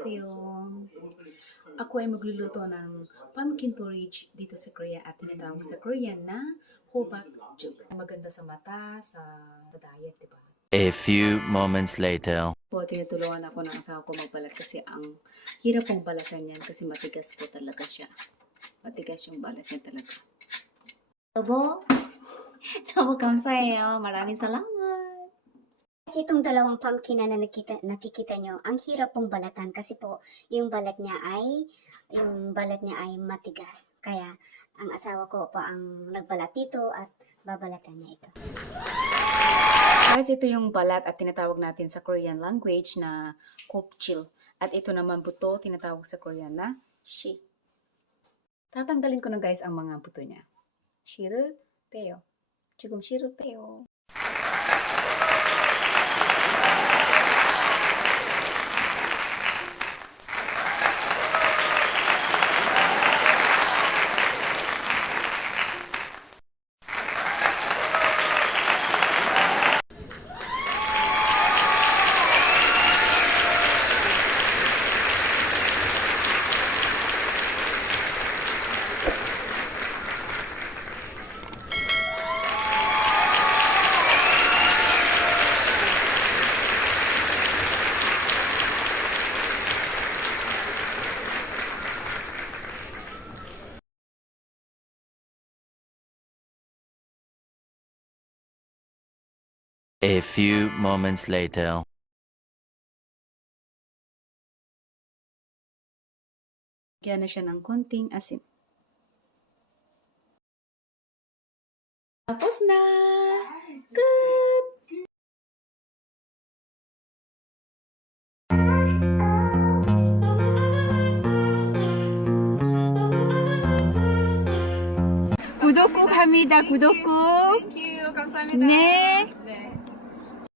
Annyeonghaseyo. Ako ay magluluto ng pumpkin porridge dito sa Korea at tinatawag sa Korean na hobatjuk. Maganda sa mata, sa diet, di ba? A few moments later. Po, tinutulungan ako ng asawa ko magbalat kasi ang hirap pong balatan yan kasi matigas po talaga siya. Matigas yung balat niya talaga. Opo, 너무 감사해요. 마raming salamat. Kasi itong dalawang pumpkin na nakikita nyo, ang hirap pong balatan kasi po yung balat niya ay matigas. Kaya ang asawa ko po ang nagbalat dito at babalatan niya ito. Guys, ito yung balat at tinatawag natin sa Korean language na kopchil. At ito naman buto, tinatawag sa Korean na shi. Tatanggalin ko na guys ang mga buto niya. Shiru peyo. Jugum shiru peyo. A few moments later. Lagyan na siya ng konting asin. Tapos na! Good! 구독 꼭 합니다. 구독 꼭. 땡큐 감사합니다. 네. 네.